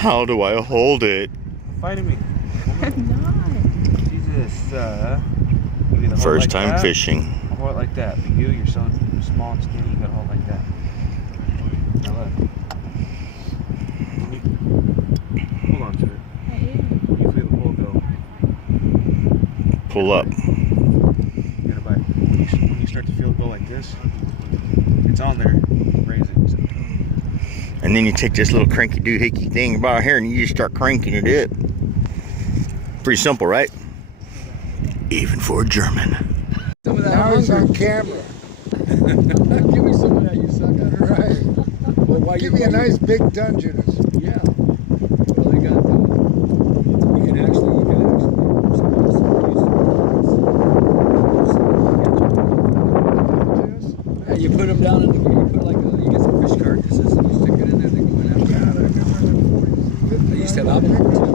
How do I hold it? Fighting me. I'm not. Jesus. First time fishing. Hold it like that. But you're so small and skinny, you gotta hold it like that. Now look. Hold on to it. You feel the pull go. Pull up. You gotta bite. When you start to feel it go like this, it's on there. Raise it. So. And then you take this little cranky doohickey thing about here and you just start cranking it up. Pretty simple, right? Even for a German. Some of that Now it's hunger. on camera. Give me some of that, you sucker. Right. Well, why Give me a nice big Dungeness. Yeah. Well, they got. You can actually. Yeah, you put them down in the. You put like a. You get some fish carcasses and you stick it in there. They go in after. God, I remember the 40s, I used to have albacore.